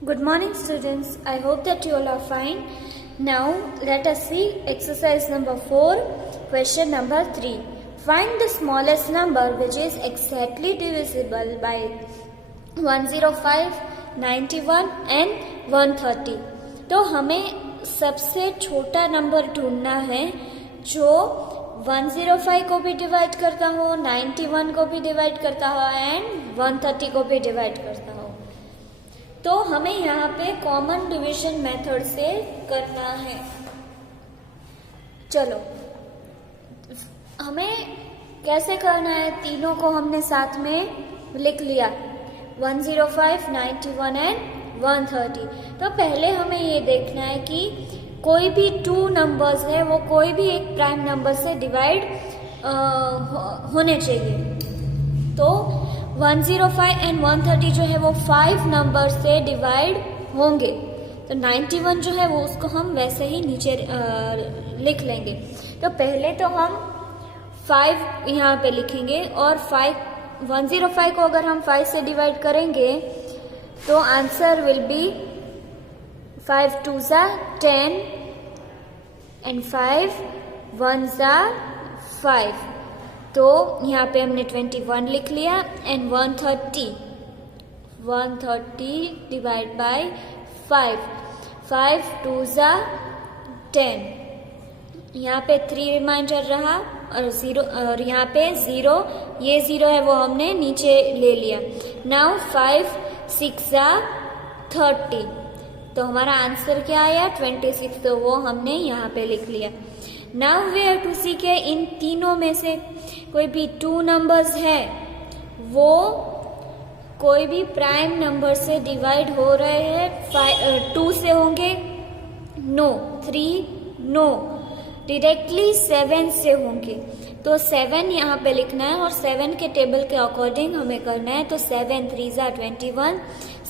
Good morning, students. I hope that you all are fine. Now, let us see exercise number 4, question number 3. Find the smallest number which is exactly divisible by 105, 91 and 130. तो हमें सबसे छोटा number ढूंढना है जो 105 को भी divide करता हो, 91 को भी डिवाइड करता हो एंड 130 को भी डिवाइड करता हो। तो हमें यहाँ पे कॉमन डिवीजन मेथड से करना है। चलो, हमें कैसे करना है, तीनों को हमने साथ में लिख लिया 105, 91 एंड 130। तो पहले हमें ये देखना है कि कोई भी 2 नंबर्स है वो कोई भी एक प्राइम नंबर से डिवाइड होने चाहिए। तो 105 एंड 130 जो है वो 5 नंबर से डिवाइड होंगे। तो 91 जो है वो उसको हम वैसे ही नीचे लिख लेंगे। तो पहले तो हम 5 यहाँ पे लिखेंगे और 105 को अगर हम 5 से डिवाइड करेंगे तो answer will B 5 2s are 10 and 5 1s are 5। तो यहाँ पे हमने 21 लिख लिया and 130 divide by 5 2s are 10। यहाँ पे 3 रिमाइंडर रहा और 0 और यहाँ पे 0, ये 0 है वो हमने नीचे ले लिया। Now 5 6 are 30। तो हमारा आंसर क्या आया 26। तो वो हमने यहाँ पे लिख लिया। नाउ वी हैव टू सी के इन तीनों में से कोई भी 2 नंबर्स है वो कोई भी प्राइम नंबर से डिवाइड हो रहे हैं। 2 से होंगे नो, 3 नो, डायरेक्टली 7 से होंगे। तो 7 यहाँ पे लिखना है और 7 के टेबल के अकॉर्डिंग हमें करना है। तो 7 3s are 21,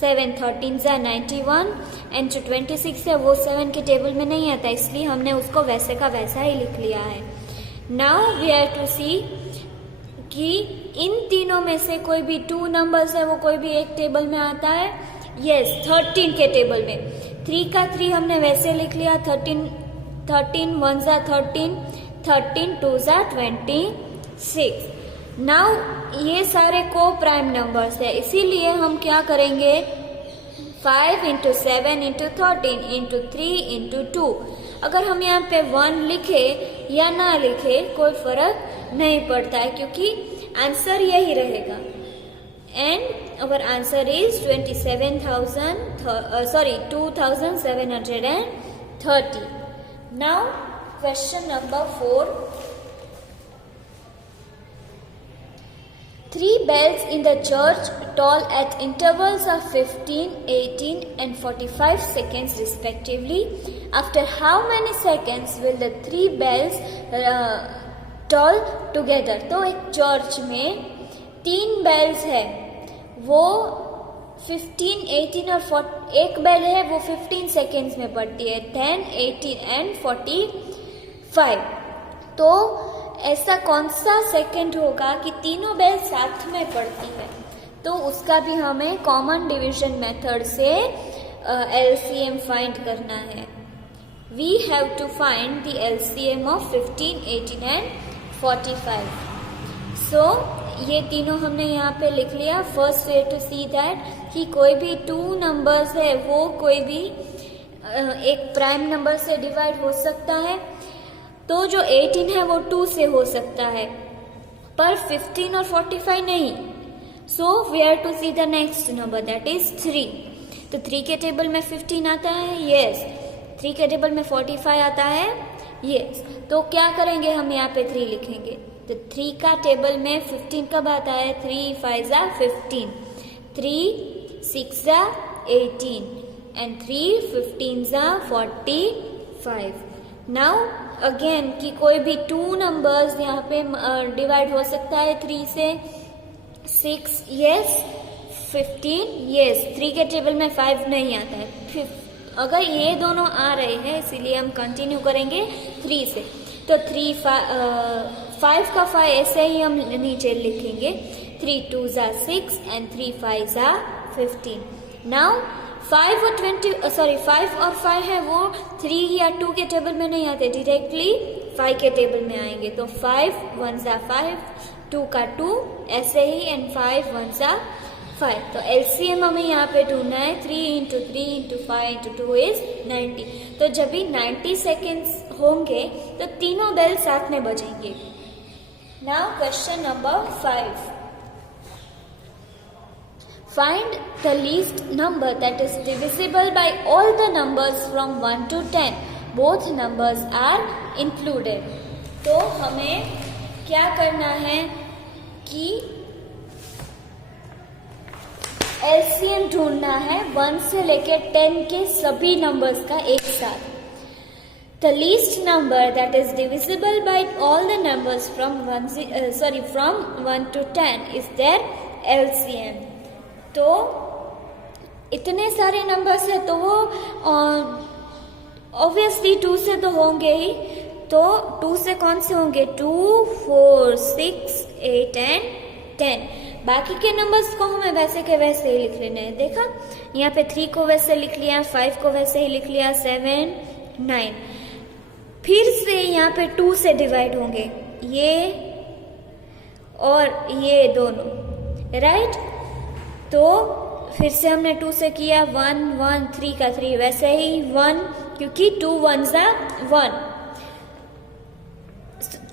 7 13s are 91 and जो 26 है वो 7 के टेबल में नहीं आता, इसलिए हमने उसको वैसे का वैसा ही लिख लिया है। नाउ वी हैव टू सी कि इन तीनों में से कोई भी 2 नंबर्स है वो कोई भी एक टेबल में आता है। यस, 13 के टेबल में। 3 का 3 हमने वैसे लिख लिया। 13 1s are 13, 13 2s are 26। Now ये सारे को प्राइम नंबर्स है, इसीलिए हम क्या करेंगे 5 into 7 into 13 into 3 into 2। अगर हम यहाँ पे 1 लिखे या ना लिखे कोई फर्क नहीं पड़ता है क्योंकि आंसर यही रहेगा। And our answer is 2730। Now question number 4। 3 bells in the church toll at intervals of 15, 18 and 45 seconds respectively. After how many seconds will the 3 bells toll together? तो एक चर्च में 3 bells है वो 15, 18 और 40। एक बेल है वो 15 सेकेंड्स में पड़ती है, 10, 18 एंड 45। तो ऐसा कौन सा सेकंड होगा कि तीनों बेल साथ में पड़ती है? तो उसका भी हमें कॉमन डिवीजन मेथड से एलसीएम फाइंड करना है। We have to find the LCM of 15, 18 and 45। So ये तीनों हमने यहाँ पे लिख लिया। First way to see that कि कोई भी 2 नंबर्स है वो कोई भी एक प्राइम नंबर से डिवाइड हो सकता है। तो जो 18 है वो 2 से हो सकता है, पर 15 और 45 नहीं। So we have to see the next number that is 3। तो 3 के टेबल में 15 आता है, यस। 3 के टेबल में 45 आता है, यस। तो क्या करेंगे, हम यहाँ पे 3 लिखेंगे। तो 3 का टेबल में 15 कब आता है? 3 5s are 15, 3 6s are 18 and 3 15s are 45। Now again कि कोई भी 2 नंबर्स यहाँ पे डिवाइड हो सकता है 3 से। 6 यस, 15 यस। 3 के टेबल में 5 नहीं आता है। अगर ये दोनों आ रहे हैं इसीलिए हम कंटिन्यू करेंगे 3 से। तो 5 का 5 ऐसे ही हम नीचे लिखेंगे। 3 2s are 6 and 3 5s are 15। Now 5 और 5 है वो 3 या 2 के टेबल में नहीं आते, डायरेक्टली 5 के टेबल में आएंगे। तो 5 1 जा 5, 2 का 2 ऐसे ही, एंड 5 1 जा 5। तो एलसीएम हमें यहाँ पे ढूंढना है। 3 इंटू 3 इंटू 5 इंटू 2 इज 90। तो जब भी 90 सेकेंड्स होंगे तो तीनों बेल साथ में बजेंगे। Now question number 5, find the least number that is divisible by all the numbers from 1 to 10, both numbers are included। तो हमें क्या करना है कि एलसीएम ढूंढना है 1 से लेकर 10 के सभी नंबर्स का एक साथ। The least number that is divisible by all the numbers from 1 to 10 is their LCM। तो इतने सारे नंबर्स है तो वो ऑब्वियसली 2 से तो होंगे ही। तो 2 से कौन से होंगे? 2 4 6 8 एंड 10। बाकी के नंबर्स को हमें वैसे के वैसे ही लिख लेने हैं। देखा, यहाँ पे 3 को वैसे लिख लिया, 5 को वैसे ही लिख लिया, 7 9। फिर से यहाँ पे 2 से डिवाइड होंगे ये और ये दोनों, राइट। तो फिर से हमने 2 से किया, 1 1 3 का 3 वैसे ही 1, क्योंकि 2 1 जा 1,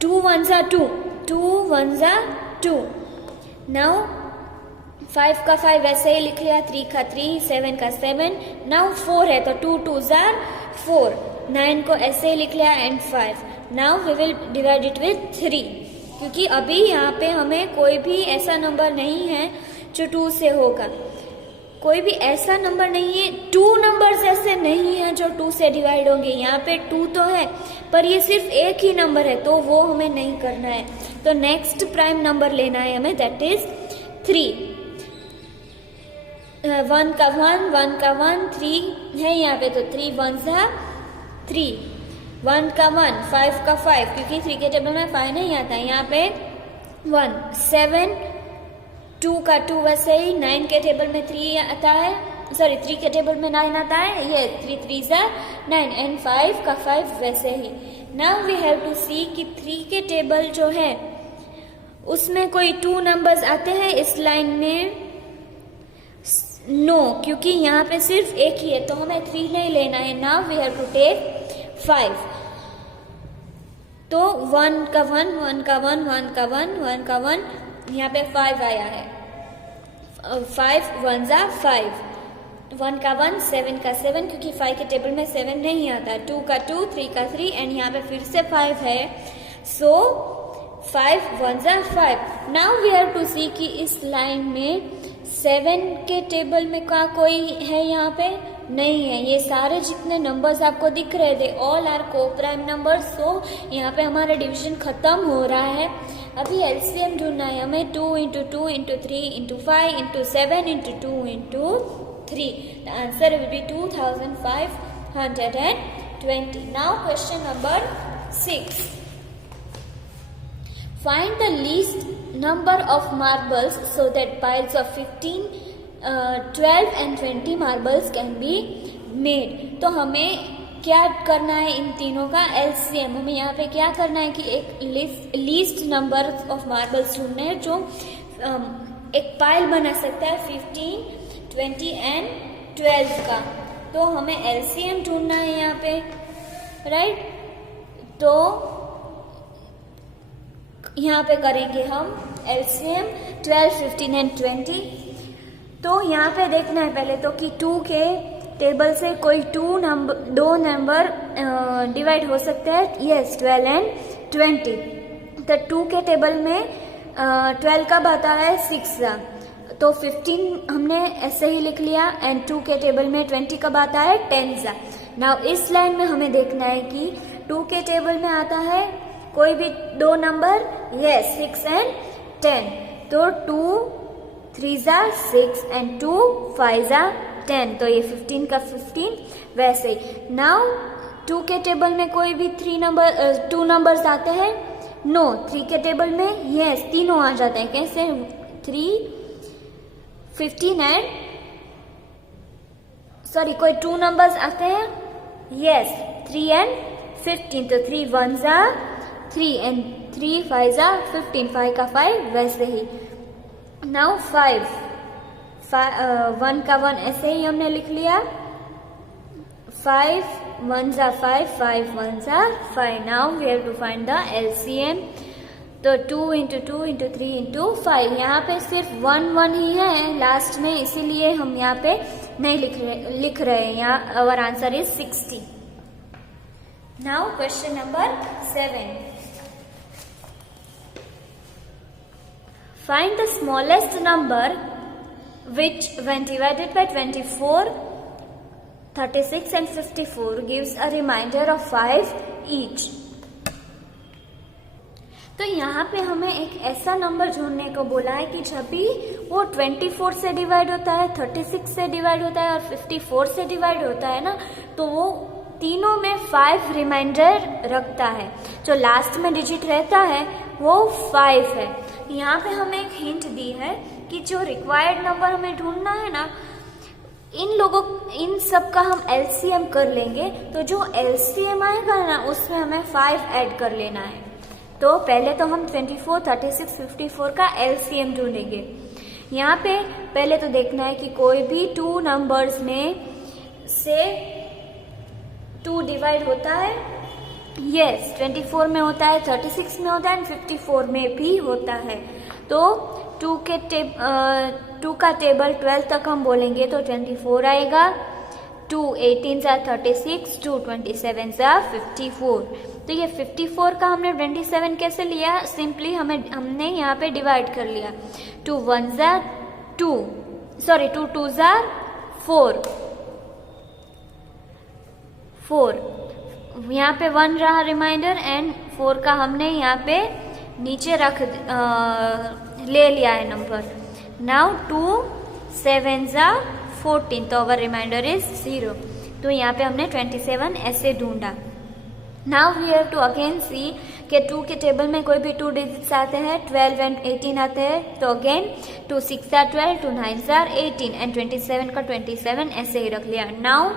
2 1 जा 2, 2 1 जा 2। नाउ 5 का 5 वैसे ही लिख लिया, 3 का 3, 7 का 7। नाउ 4 है तो 2 2 जा 4, 9 को ऐसे ही लिख लिया and 5। Now we will divide it with 3, क्योंकि अभी यहाँ पे हमें कोई भी ऐसा नंबर नहीं है जो 2 से होगा। कोई भी ऐसा नंबर नहीं है, 2 नंबर्स ऐसे नहीं है जो 2 से डिवाइड होंगे। यहाँ पे 2 तो है पर ये सिर्फ एक ही नंबर है, तो वो हमें नहीं करना है। तो नेक्स्ट प्राइम नंबर लेना है हमें, दैट इज 3। 1 का 1, 1 का 1, 3 है यहाँ पे, तो 3 1 जा 3, 1 का 1, 5 का 5, क्योंकि 3 के टेबल में 5 नहीं आता है। यहाँ पे 1 7, 2 का 2 वैसे ही, 9 के टेबल में 3 आता है, 3 के टेबल में 9 आता है, ये 3 3 जा 9, एंड 5 का 5 वैसे ही। नाउ वी हैव टू सी कि 3 के टेबल जो है उसमें कोई 2 नंबर्स आते हैं इस लाइन में? नो, क्योंकि यहाँ पे सिर्फ एक ही है, तो हमें 3 नहीं लेना है। Now we have to take 5। तो 1 का 1, 1 का 1, 1 का 1, 1 का 1, यहाँ पे 5 आया है। 5 1 जा 5, 1 का 1, 7 का 7, क्योंकि 5 के टेबल में 7 नहीं आता। 2 का 2, 3 का 3, एंड यहाँ पे फिर से 5 है। सो 5 1 जा 5। नाउ वी हैव टू सी कि इस लाइन में 7 के टेबल में का कोई है यहाँ पे? नहीं है। ये सारे जितने नंबर्स आपको दिख रहे थे ऑल आर को प्राइम नंबर्स। सो यहाँ पे हमारा डिवीजन खत्म हो रहा है। अभी एलसीएम ढूंढना है हमें। 2 into 2 into 3 into 5 into 7 into 2 into 3। The answer will B 2520। Now question number 6. Find the least number of marbles so that piles of 15, 12 and 20 marbles can be made. तो हमें क्या करना है? इन तीनों का एलसीएम। हमें यहाँ पे क्या करना है कि एक लीस्ट नंबर ऑफ मार्बल्स ढूंढने हैं जो एक पाइल बना सकता है 15, 20 एंड 12 का। तो हमें एलसीएम ढूंढना है यहाँ पे, राइट। तो यहाँ पे करेंगे हम एलसीएम 12, 15 एंड 20। तो यहाँ पे देखना है पहले तो कि 2 के टेबल से कोई 2 नंबर डिवाइड हो सकता है। Yes, 12 and 20। तो 2 के टेबल में 12 कब आता है? 6 जा। तो 15 हमने ऐसे ही लिख लिया। एंड 2 के टेबल में 20 कब आता है? 10 जा। नाउ इस लाइन में हमें देखना है कि 2 के टेबल में आता है कोई भी 2 नंबर। Yes, 6 and 10। तो 2 3 जा 6 एंड 2 5 जा 10। तो ये 15 का 15 वैसे ही। नाउ 2 के टेबल में कोई भी 2 नंबर्स आते हैं? नो। 3 के टेबल में यस तीनों आ जाते हैं। कैसे? 3 15 एंड सॉरी कोई 2 नंबर्स आते हैं? यस, 3 and 15, तो 3 1s are 3 and 3 5s are 15, 5 का 5 वैसे ही। नाउ 5 1 का 1 ऐसे ही हमने लिख लिया, 5 1s are 5, 5 1s are 5। Now we have to find the LCM, तो 2 into 2 into 3 into 5, यहाँ पे सिर्फ 1 1 ही है लास्ट में, इसीलिए हम यहाँ पे नहीं लिख रहे हैं। यहाँ our answer is 60। Now question number 7, find the smallest number which when divided by 24, 36 and 54 gives a remainder of 5 each। तो यहाँ पे हमें एक ऐसा नंबर ढूंढने को बोला है कि जब भी वो 24 से डिवाइड होता है, 36 से डिवाइड होता है और 54 से डिवाइड होता है ना, तो वो तीनों में 5 रिमाइंडर रखता है। जो लास्ट में डिजिट रहता है वो 5 है। यहाँ पे हमें एक हिंट दी है कि जो रिक्वायर्ड नंबर हमें ढूंढना है ना, इन सब का हम एलसीएम कर लेंगे, तो जो एलसीएम आएगा ना उसमें हमें 5 ऐड कर लेना है। तो पहले तो हम 24, 36, 54 का एलसीएम ढूंढेंगे। यहाँ पे पहले तो देखना है कि कोई भी 2 नंबर्स में से 2 डिवाइड होता है। यस, 24 में होता है, 36 में होता है एंड 54 में भी होता है। तो 2 का टेबल 12 तक हम बोलेंगे तो 24 आएगा, 2 18s are 36, 2 27s are 54। तो ये 54 का हमने 27 कैसे लिया? सिंपली हमने यहाँ पे डिवाइड कर लिया, 2 1s are 2 2s are 4, यहाँ पे 1 रहा रिमाइंडर एंड 4 का हमने यहाँ पे नीचे ले लिया है नंबर। नाउ 2 7s are 14, तो अवर रिमाइंडर इज 0। तो यहाँ पे हमने 27 ऐसे ढूंढा। Now we have to again see कि 2 के टेबल में कोई भी 2 डिजिट्स आते हैं, 12 एंड 18 आते हैं, तो again 2 6 are 12, 2 9s are 18 and 27 का 27 ऐसे ही रख लिया। नाउ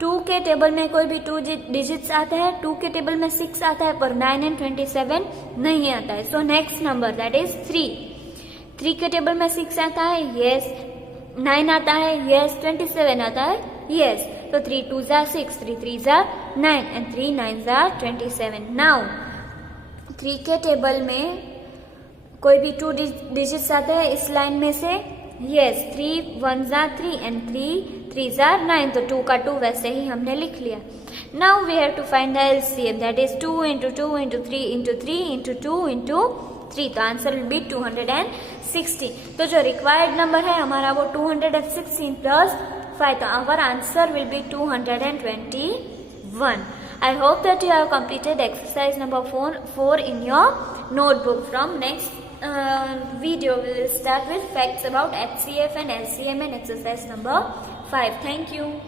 2 के टेबल में कोई भी 2 डिजिट्स आते हैं, 2 के टेबल में 6 आता है पर 9 एंड 27 नहीं आता है। So next number that is 3 के टेबल में 6 आता है, यस। 9 आता है, यस। 27 आता है, यस। तो 3 2s are 6, 3 3s are 9 and 3 9s are 27। Now 3 के टेबल में कोई भी 2 डिजिट्स आते हैं इस लाइन में से, yes. 3 1s are 3 and 3 3s are 9, तो 2 का 2 वैसे ही हमने लिख लिया। Now we have to find the LCM, that is 2 into 2 into 3 into 3 into 2 into 3, तो आंसर विल बी 216। तो जो रिक्वायर्ड नंबर है हमारा वो 216 प्लस 5, तो our answer will be 221। I hope that you have completed exercise number 4 in your notebook. From next video we will start with facts about HCF and LCM and exercise number 5. Thank you.